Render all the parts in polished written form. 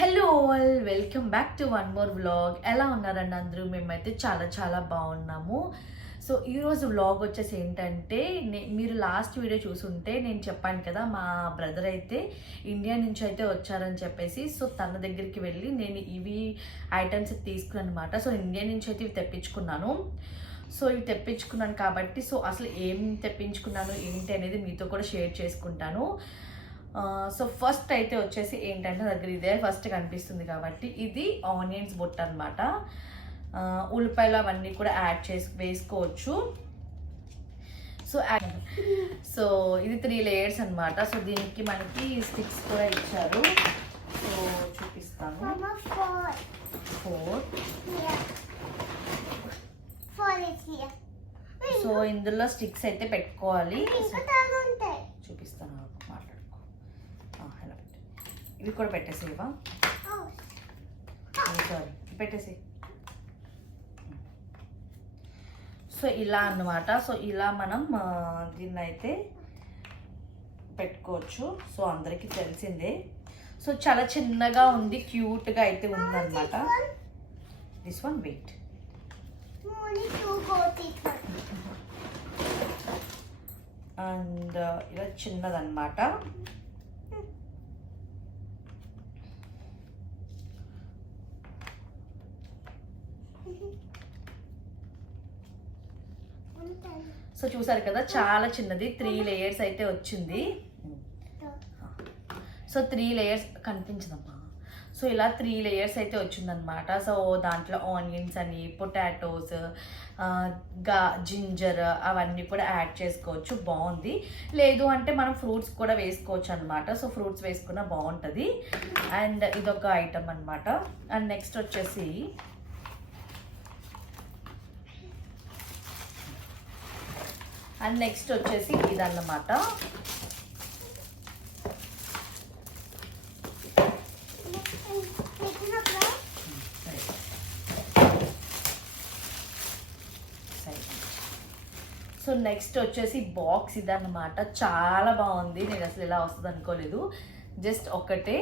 Hello all, welcome back to one more vlog. ఎలా ఉన్నారండి అందరూ? మేమైతే చాలా చాలా బాగున్నాము. సో ఈరోజు వ్లాగ్ వచ్చేసి ఏంటంటే, మీరు లాస్ట్ వీడియో చూసుంటే నేను చెప్పాను కదా, మా బ్రదర్ అయితే ఇండియా నుంచి అయితే వచ్చారని చెప్పేసి. సో తన దగ్గరికి వెళ్ళి నేను ఇవి ఐటమ్స్ తీసుకున్నాను అనమాట. సో ఇండియా నుంచి అయితే ఇవి తెప్పించుకున్నాను. సో ఇవి తెప్పించుకున్నాను కాబట్టి సో అసలు ఏం తెప్పించుకున్నాను ఏంటి అనేది మీతో కూడా షేర్ చేసుకుంటాను. సో ఫస్ట్ అయితే వచ్చేసి ఏంటంటే దగ్గర ఇదే ఫస్ట్ కనిపిస్తుంది కాబట్టి ఇది ఆనియన్స్ బొట్టు అనమాట. ఉల్లిపాయలు అవన్నీ కూడా యాడ్ చేసి వేసుకోవచ్చు. సో ఇది 3 లేయర్స్ అనమాట. సో దీనికి మనకి స్టిక్స్ కూడా ఇచ్చారు. సో చూపిస్తాను. 4. సో ఇందులో స్టిక్స్ అయితే పెట్టుకోవాలి. చూపిస్తాను, మాట్లాడుకో. ఇవి కూడా పెట్టేసేవా? సారీ, పెట్టేసి. సో ఇలా అన్నమాట. సో ఇలా మనం దీన్ని అయితే పెట్టుకోవచ్చు. సో అందరికీ తెలిసిందే. సో చాలా చిన్నగా ఉంది, క్యూట్గా అయితే ఉందన్నమాట. This one wait. అండ్ ఇలా చిన్నదన్నమాట. సో చూసారు కదా, చాలా చిన్నది. 3 లేయర్స్ అయితే వచ్చింది. So 3 layers కనిపించదమ్మా. సో ఇలా 3 లేయర్స్ అయితే వచ్చిందనమాట. సో దాంట్లో ఆనియన్స్ అని, పొటాటోస్, జింజర్ అవన్నీ కూడా యాడ్ చేసుకోవచ్చు. బాగుంది. లేదు అంటే మనం ఫ్రూట్స్ కూడా వేసుకోవచ్చు అనమాట. సో ఫ్రూట్స్ వేసుకున్నా బాగుంటుంది. అండ్ ఇదొక ఐటమ్ అనమాట. అండ్ నెక్స్ట్ వచ్చేసి ఇదన్నమాట. సో నెక్స్ట్ వచ్చేసి బాక్స్ ఇదన్నమాట. చాలా బాగుంది. నేను అసలు ఇలా వస్తుంది అనుకోలేదు. జస్ట్ ఒకటే.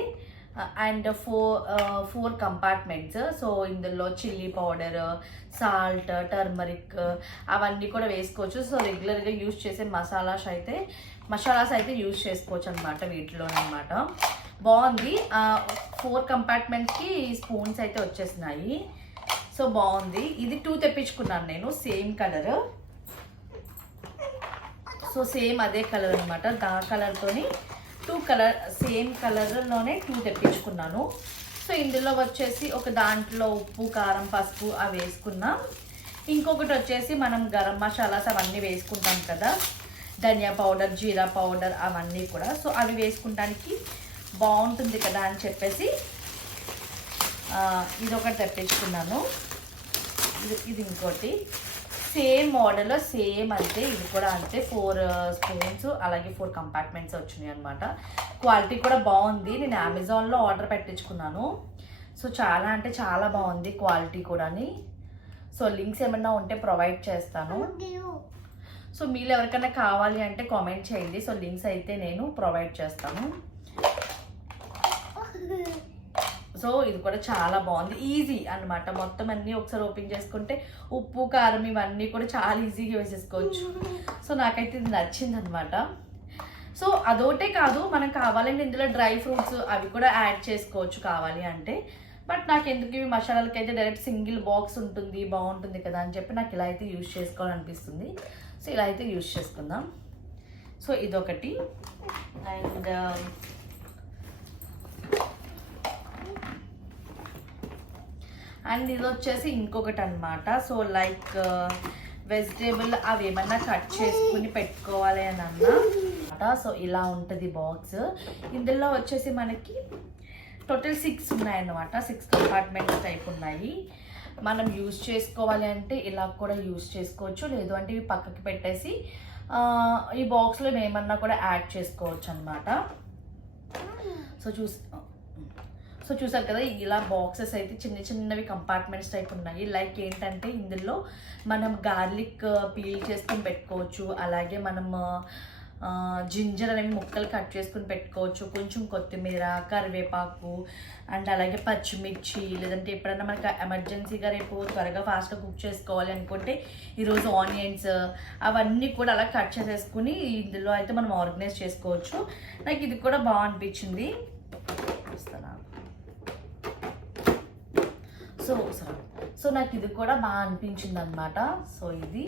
And 4 compartments. సో ఇందులో చిల్లీ పౌడర్, సాల్ట్, టర్మరిక్ అవన్నీ కూడా వేసుకోవచ్చు. సో రెగ్యులర్గా యూజ్ చేసే మసాలాస్ అయితే యూజ్ చేసుకోవచ్చు అనమాట వీటిలోనమాట. బాగుంది. 4 కంపార్ట్మెంట్స్కి స్పూన్స్ అయితే వచ్చేసినాయి. సో బాగుంది. ఇది 2 తెప్పించుకున్నాను నేను, సేమ్ కలర్. సో సేమ్ అదే కలర్ అనమాట. దా కలర్తోని 2 కలర్, సేమ్ కలర్లోనే 2 తెప్పించుకున్నాను. సో ఇందులో వచ్చేసి ఒక దాంట్లో ఉప్పు, కారం, పసుపు అవి వేసుకున్నాం. ఇంకొకటి వచ్చేసి మనం గరం మసాలాస్ అవన్నీ వేసుకుంటాం కదా, ధనియా పౌడర్, జీరా పౌడర్ అవన్నీ కూడా. సో అవి వేసుకుంటానికి బాగుంటుంది కదా అని చెప్పేసి ఇదొకటి తెప్పించుకున్నాను. ఇది ఇంకోటి సేమ్ మోడల్, సేమ్ అంతే. ఇది కూడా అంతే. 4 స్పూన్స్ అలాగే 4 కంపార్ట్మెంట్స్ వచ్చినాయి అనమాట. క్వాలిటీ కూడా బాగుంది. నేను అమెజాన్లో ఆర్డర్ పెట్టించుకున్నాను. సో చాలా అంటే చాలా బాగుంది క్వాలిటీ కూడాని. సో లింక్స్ ఏమన్నా ఉంటే ప్రొవైడ్ చేస్తాను. సో మీరు ఎవరికైనా కావాలి అంటే కామెంట్ చేయండి. సో లింక్స్ అయితే నేను ప్రొవైడ్ చేస్తాను. సో ఇది కూడా చాలా బాగుంది. ఈజీ అనమాట. మొత్తం అన్నీ ఒకసారి ఓపెన్ చేసుకుంటే ఉప్పు, కారం ఇవన్నీ కూడా చాలా ఈజీగా వేసేసుకోవచ్చు. సో నాకైతే ఇది నచ్చింది అనమాట. సో అదొకటే కాదు, మనం కావాలంటే ఇందులో డ్రై ఫ్రూట్స్ అవి కూడా యాడ్ చేసుకోవచ్చు కావాలి అంటే. బట్ నాకు ఎందుకు ఇవి మసాలాలకి అయితే డైరెక్ట్ సింగిల్ బాక్స్ ఉంటుంది, బాగుంటుంది కదా అని చెప్పి నాకు ఇలా అయితే యూజ్ చేసుకోవాలనిపిస్తుంది. సో ఇలా అయితే యూజ్ చేసుకుందాం. సో ఇదొకటి. అండ్ ఇది వచ్చేసి ఇంకొకటి అనమాట. సో లైక్ వెజిటేబుల్ అవి ఏమన్నా కట్ చేసుకుని పెట్టుకోవాలి అని అన్నమాట. సో ఇలా ఉంటుంది బాక్స్. ఇందులో వచ్చేసి మనకి టోటల్ 6 ఉన్నాయన్నమాట. 6 కంపార్ట్మెంట్స్ టైప్ ఉన్నాయి. మనం యూజ్ చేసుకోవాలి అంటే ఇలా కూడా యూజ్ చేసుకోవచ్చు. లేదు అంటే ఇవి పక్కకి పెట్టేసి ఈ బాక్స్లో ఏమన్నా కూడా యాడ్ చేసుకోవచ్చు అనమాట. సో చూసారు కదా, ఇలా బాక్సెస్ అయితే చిన్న చిన్నవి కంపార్ట్మెంట్స్ టైప్ ఉన్నాయి. లైక్ ఏంటంటే ఇందులో మనం గార్లిక్ పీల్ చేసుకొని పెట్టుకోవచ్చు. అలాగే మనం జింజర్ అనేవి ముక్కలు కట్ చేసుకుని పెట్టుకోవచ్చు, కొంచెం కొత్తిమీర, కరివేపాకు అండ్ అలాగే పచ్చిమిర్చి, లేదంటే ఎప్పుడైనా మనకి ఎమర్జెన్సీగా రేపు త్వరగా ఫాస్ట్గా కుక్ చేసుకోవాలి అనుకుంటే ఈరోజు ఆనియన్స్ అవన్నీ కూడా అలా కట్ చేసేసుకుని ఇందులో అయితే మనం ఆర్గనైజ్ చేసుకోవచ్చు. నాకు ఇది కూడా బాగా అనిపించింది. సో నాకు ఇది కూడా బాగా అనిపించింది అనమాట. సో ఇది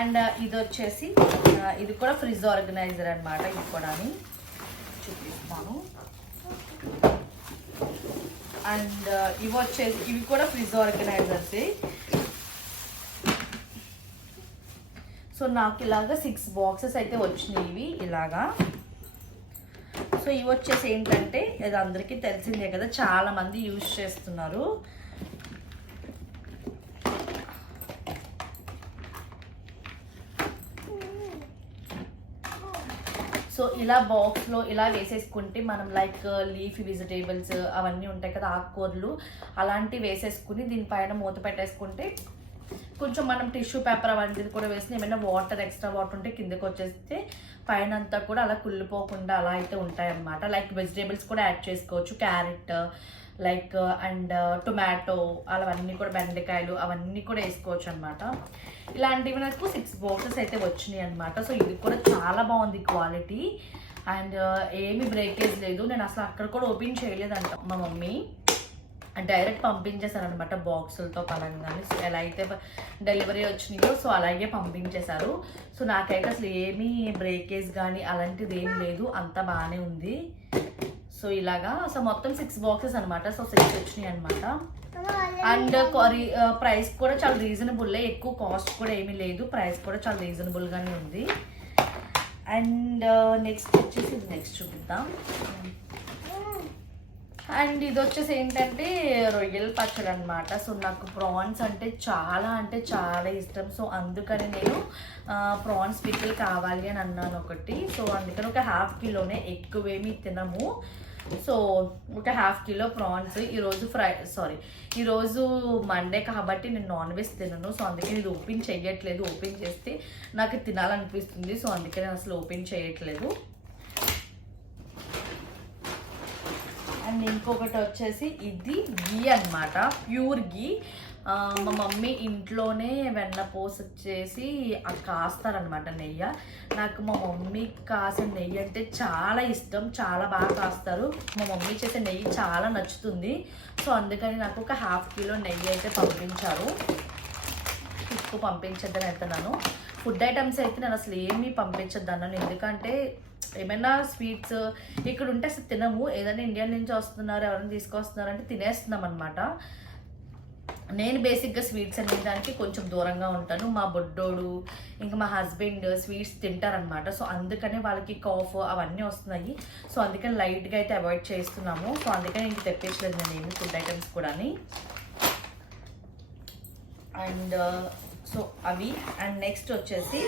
అండ్ ఇది వచ్చేసి ఇది కూడా ఫ్రిడ్జ్ ఆర్గనైజర్ అనమాట. ఇది కూడా చూపిస్తాను. అండ్ ఇవి కూడా ఫ్రిడ్జ్ ఆర్గనైజర్స్. సో నాకు ఇలాగా 6 బాక్సెస్ అయితే వచ్చినాయి ఇవి ఇలాగా. సో ఇవి వచ్చేసి ఏంటంటే ఇది అందరికీ తెలిసిందే కదా, చాలా మంది యూజ్ చేస్తున్నారు. సో ఇలా బాక్స్లో ఇలా వేసేసుకుంటే మనం లైక్ లీఫీ వెజిటేబుల్స్ అవన్నీ ఉంటాయి కదా, ఆకుకూరలు అలాంటివి వేసేసుకుని దీనిపైన మూత పెట్టేసుకుంటే కొంచెం మనం టిష్యూ పేపర్ అవన్నీ కూడా వేసి ఏమైనా వాటర్ ఎక్స్ట్రా వాటర్ ఉంటే కిందకి వచ్చేస్తే పైన అంతా కూడా అలా కుళ్ళిపోకుండా అలా అయితే ఉంటాయన్నమాట. లైక్ వెజిటేబుల్స్ కూడా యాడ్ చేసుకోవచ్చు, క్యారెట్ లైక్ అండ్ టొమాటో అవన్నీ కూడా, బెండకాయలు అవన్నీ కూడా వేసుకోవచ్చు అనమాట. ఇలాంటివి నాకు 6 బాక్సెస్ అయితే వచ్చినాయి అనమాట. సో ఇది కూడా చాలా బాగుంది క్వాలిటీ అండ్ ఏమీ బ్రేకేజ్ లేదు. నేను అసలు అక్కడ కూడా ఓపెన్ చేయలేదంట మా మమ్మీ, డైరెక్ట్ పంపించేశారనమాట బాక్సులతో పనంగానే. సో ఎలా అయితే డెలివరీ వచ్చినాయో సో అలాగే పంపించేశారు. సో నాకైతే అసలు ఏమీ బ్రేకేజ్ కానీ అలాంటిది ఏం లేదు, అంతా బాగానే ఉంది. సో ఇలాగా సో మొత్తం 6 బాక్సెస్ అనమాట. సో 6 వచ్చినాయి అనమాట. అండ్ ప్రైస్ కూడా చాలా రీజనబుల్, ఎక్కువ కాస్ట్ కూడా ఏమీ లేదు, ప్రైస్ కూడా చాలా రీజనబుల్గానే ఉంది. అండ్ నెక్స్ట్ వచ్చేసి నెక్స్ట్ చూపిద్దాం. అండ్ ఇది వచ్చేసి ఏంటంటే రొయ్యల పచ్చడి అనమాట. సో నాకు ప్రాన్స్ అంటే చాలా ఇష్టం. సో అందుకని నేను ప్రాన్స్ పికిల్ కావాలి అని అన్నాను ఒకటి. సో అందుకని ఒక 1/2 కిలోనే, ఎక్కువేమీ తినము. సో ఒక 1/2 కిలో ప్రాన్స్. ఈరోజు మండే కాబట్టి నేను నాన్ వెజ్ తినను. సో అందుకని ఇది ఓపెన్ చేయట్లేదు. ఓపెన్ చేస్తే నాకు తినాలనిపిస్తుంది. సో అందుకని అసలు ఓపెన్ చేయట్లేదు. అండ్ ఇంకొకటి వచ్చేసి ఇది గీ అనమాట, ప్యూర్ గీ. మా మమ్మీ ఇంట్లోనే వెన్నపూస చేసి కాస్తారనమాట నెయ్యి. నాకు మా మమ్మీ కాసిన నెయ్యి అంటే చాలా ఇష్టం, చాలా బాగా కాస్తారు. మా మమ్మీ చేసే నెయ్యి చాలా నచ్చుతుంది. సో అందుకని నాకు ఒక 1/2 కిలో నెయ్యి అయితే పంపించారు. ఎక్కువ పంపించద్దని వెళ్తున్నాను. ఫుడ్ ఐటమ్స్ అయితే నేను అసలు ఏమీ పంపించద్దన్నాను, ఎందుకంటే ఏమైనా స్వీట్స్ ఇక్కడ ఉంటే అసలు తినము. ఏదైనా ఇండియా నుంచి వస్తున్నారు, ఎవరైనా తీసుకొస్తున్నారు అంటే తినేస్తున్నాం అనమాట. నేను బేసిక్గా స్వీట్స్ అనే దానికి కొంచెం దూరంగా ఉంటాను. మా బొడ్డోడు ఇంకా మా హస్బెండ్ స్వీట్స్ తింటారనమాట. సో అందుకనే వాళ్ళకి కాఫ్ అవన్నీ వస్తున్నాయి. సో అందుకని లైట్గా అయితే అవాయిడ్ చేస్తున్నాము. సో అందుకని ఇంక తెప్పించలేదు నేను ఏమి ఫుడ్ ఐటమ్స్ కూడా. అండ్ సో అవి. అండ్ నెక్స్ట్ వచ్చేసి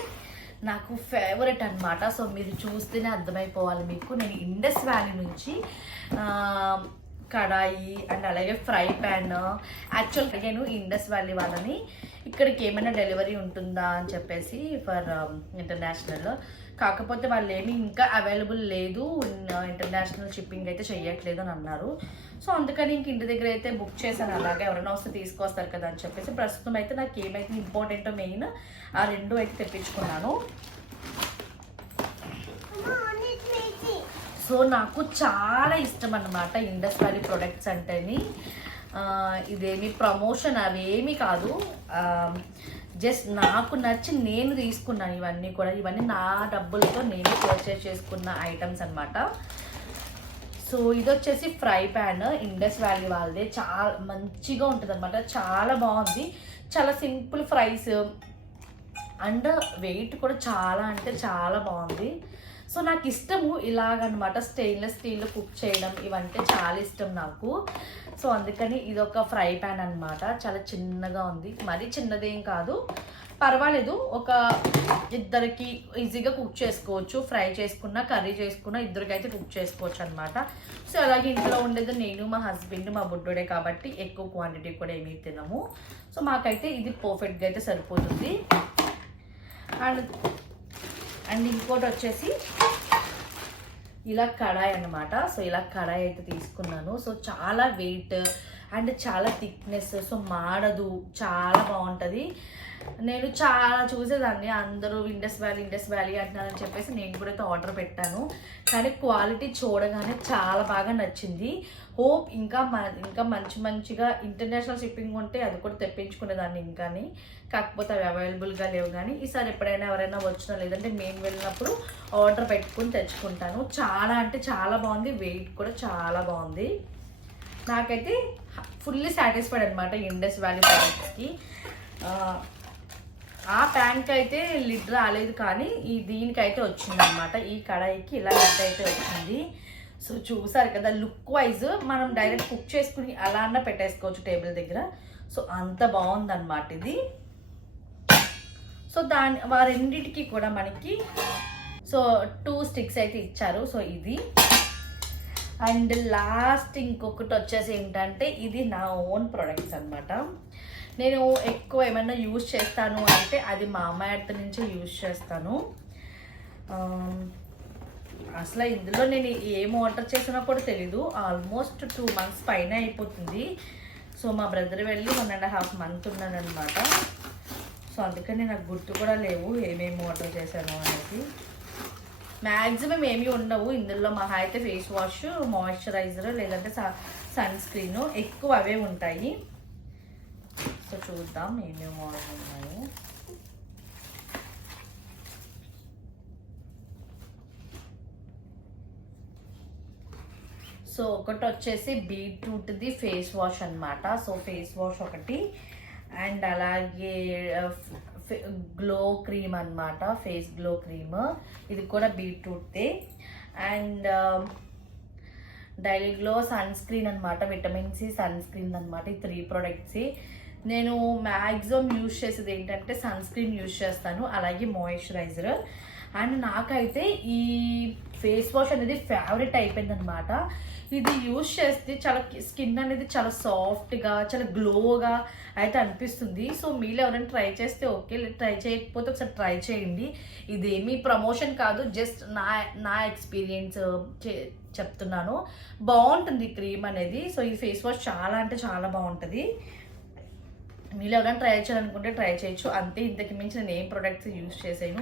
నాకు ఫేవరెట్ అనమాట. సో మీరు చూస్తేనే అర్థమైపోవాలి మీకు. నేను ఇండస్ వ్యాలీ నుంచి కడాయి అండ్ అలాగే ఫ్రై ప్యాన్ యాక్చువల్గా నేను ఇండస్ వ్యాలీ వాళ్ళని ఇక్కడికి ఏమైనా డెలివరీ ఉంటుందా అని చెప్పేసి ఫర్ ఇంటర్నేషనల్, కాకపోతే వాళ్ళు ఏమి ఇంకా అవైలబుల్ లేదు, ఇంటర్నేషనల్ షిప్పింగ్ అయితే చెయ్యట్లేదు అని అన్నారు. సో అందుకని ఇంక ఇంటి దగ్గర అయితే బుక్ చేశాను. అలాగే ఎవరైనా వస్తే తీసుకొస్తారు కదా అని చెప్పేసి ప్రస్తుతం అయితే నాకు ఏమైతే ఇంపార్టెంటో మెయిన్ ఆ 2 అయితే తెప్పించుకున్నాను. సో నాకు చాలా ఇష్టం అన్నమాట ఇండస్ వ్యాలీ ప్రొడక్ట్స్ అంటేని. ఇదేమి ప్రమోషన్ అవేమీ కాదు, జస్ట్ నాకు నచ్చి నేను తీసుకున్నాను. ఇవన్నీ నా డబ్బులతో నేను పర్చేస్ చేసుకున్న ఐటమ్స్ అనమాట. సో ఇది వచ్చేసి ఫ్రై ప్యాన్ ఇండస్ వ్యాలీ వాళ్ళదే, చాలా మంచిగా ఉంటుంది అనమాట, చాలా బాగుంది. చాలా సింపుల్ ఫ్రైస్ అండ్ వెయిట్ కూడా చాలా అంటే చాలా బాగుంది. సో నాకు ఇష్టము ఇలాగనమాట, స్టెయిన్లెస్ స్టీల్లో కుక్ చేయడం ఇవంటే చాలా ఇష్టం నాకు. సో అందుకని ఇది ఒక ఫ్రై ప్యాన్ అనమాట, చాలా చిన్నగా ఉంది, మరీ చిన్నదేం కాదు, పర్వాలేదు. ఒక ఇద్దరికి ఈజీగా కుక్ చేసుకోవచ్చు. ఫ్రై చేసుకున్న, కర్రీ చేసుకున్న ఇద్దరికైతే కుక్ చేసుకోవచ్చు అనమాట. సో అలాగే ఇంట్లో ఉండేది నేను, మా హస్బెండ్, మా బుడ్డోడే కాబట్టి ఎక్కువ క్వాంటిటీ కూడా ఏమీ తినము. సో మాకైతే ఇది పర్ఫెక్ట్గా అయితే సరిపోతుంది. అండ్ ఇంకోటి వచ్చేసి ఇలా కడాయి అన్నమాట. సో ఇలా కడాయి అయితే తీసుకున్నాను. సో చాలా వెయిట్ అండ్ చాలా థిక్నెస్, సో మాడదు, చాలా బాగుంటుంది. నేను చాలా చూసేదాన్ని, అందరూ ఇండస్ వ్యాలీ అంటున్నారని చెప్పేసి నేను కూడా అయితే ఆర్డర్ పెట్టాను. కానీ క్వాలిటీ చూడగానే చాలా బాగా నచ్చింది. హోప్ ఇంకా మంచిగా ఇంటర్నేషనల్ షిప్పింగ్ ఉంటే అది కూడా తెప్పించుకునేదాన్ని ఇంకాని. కాకపోతే అవి అవైలబుల్గా లేవు. కానీ ఈసారి ఎప్పుడైనా ఎవరైనా వచ్చినా లేదంటే మేము వెళ్ళినప్పుడు ఆర్డర్ పెట్టుకుని తెచ్చుకుంటాను. చాలా అంటే చాలా బాగుంది, వెయిట్ కూడా చాలా బాగుంది. నాకైతే ఫుల్లీ సాటిస్ఫైడ్ అనమాట ఇండస్ వ్యాలీ ప్రోడక్ట్స్కి. ఆ ప్యాన్కి అయితే లిడ్ రాలేదు, కానీ దీనికైతే వచ్చిందనమాట. ఈ కడాయికి ఇలా లిడ్ అయితే వచ్చింది. సో చూసారు కదా, లుక్ వైజ్ మనం డైరెక్ట్ కుక్ చేసుకుని అలా అన్న పెట్టేసుకోవచ్చు టేబుల్ దగ్గర. సో అంత బాగుందన్నమాట ఇది. సో వారెండిటికి కూడా మనకి 2 స్టిక్స్ అయితే ఇచ్చారు. సో ఇది అండ్ లాస్ట్ ఇంకొకటి వచ్చేసి ఏంటంటే ఇది నా ఓన్ ప్రొడక్ట్స్ అనమాట. నేను ఎక్కువ ఏమైనా యూజ్ చేస్తాను అంటే అది మా అమ్మాయి అత్త నుంచే యూజ్ చేస్తాను. అసలు ఇందులో నేను ఏం ఆర్డర్ చేసినా కూడా తెలీదు. ఆల్మోస్ట్ 2 months పైన అయిపోతుంది. సో మా బ్రదర్ వెళ్ళి 1.5 months ఉన్నాడనమాట. సో అందుకని నాకు గుర్తు కూడా లేవు ఏమేమి ఆర్డర్ చేశాను అనేది. మ్యాక్సిమం ఏమీ ఉండవు ఇందులో. మహా అయితే ఫేస్ వాష్, మాయిశ్చరైజర్ లేదంటే సన్ స్క్రీన్ ఎక్కువ అవే ఉంటాయి. సో చూద్దాం ఏమేమి ఆర్డర్ ఉన్నాయో. సో ఒకటి వచ్చేసి బీట్రూట్ది ఫేస్ వాష్ అనమాట. సో ఫేస్ వాష్ ఒకటి అండ్ అలాగే గ్లో క్రీమ్ అనమాట, ఫేస్ గ్లో క్రీమ్. ఇది కూడా బీట్రూట్దే. And daily glow sun screen అనమాట, విటమిన్ సి సన్ స్క్రీన్ అనమాట. ఈ 3 products. నేను మ్యాక్సిమం యూజ్ చేసేది ఏంటంటే సన్ స్క్రీన్ యూజ్ చేస్తాను, అలాగే మాయిశ్చరైజర్. అండ్ నాకైతే ఈ ఫేస్ వాష్ అనేది ఫేవరెట్ అయిపోయింది అనమాట. ఇది యూజ్ చేస్తే చాలా స్కిన్ అనేది చాలా సాఫ్ట్గా, చాలా గ్లోగా అయితే అనిపిస్తుంది. సో మీరు ఎవరైనా ట్రై చేస్తే ఓకే, ట్రై చేయకపోతే ఒకసారి ట్రై చేయండి. ఇదేమీ ప్రమోషన్ కాదు, జస్ట్ నా ఎక్స్పీరియన్స్ చెప్తున్నాను. బాగుంటుంది క్రీమ్ అనేది. సో ఈ ఫేస్ వాష్ చాలా అంటే చాలా బాగుంటుంది. మీరు ఎవరైనా ట్రై చేయాలనుకుంటే ట్రై చేయొచ్చు. అంతే, ఇంతకు మించి నేను ఏం ప్రొడక్ట్స్ యూజ్ చేసాను.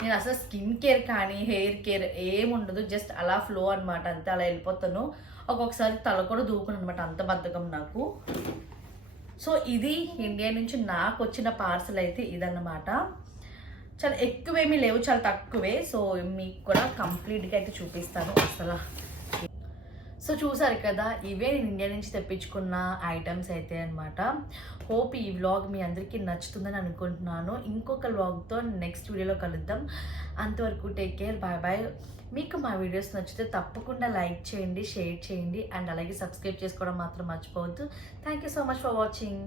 నేను అసలు స్కిన్ కేర్ కానీ హెయిర్ కేర్ ఏం ఉండదు, జస్ట్ అలా ఫ్లో అనమాట. అంతే, అలా వెళ్ళిపోతాను. ఒక్కొక్కసారి తల కూడా దూకును అనమాట, అంత బద్ధకం నాకు. సో ఇది ఇండియా నుంచి నాకు వచ్చిన పార్సల్ అయితే ఇదన్నమాట. చాలా ఎక్కువేమీ లేవు, చాలా తక్కువే. సో మీకు కూడా కంప్లీట్గా అయితే చూపిస్తాను అసలు. సో చూసారు కదా, ఇవే నేను ఇండియా నుంచి తెప్పించుకున్న ఐటమ్స్ అయితే అనమాట. హోప్ ఈ వ్లాగ్ మీ అందరికీ నచ్చుతుందని అనుకుంటున్నాను. ఇంకొక వ్లాగ్తో నెక్స్ట్ వీడియోలో కలుద్దాం. అంతవరకు టేక్ కేర్, బాయ్ బాయ్. మీకు మా వీడియోస్ నచ్చితే తప్పకుండా లైక్ చేయండి, షేర్ చేయండి అండ్ అలాగే సబ్స్క్రైబ్ చేసుకోవడం మాత్రం మర్చిపోవద్దు. Thank you so much for watching.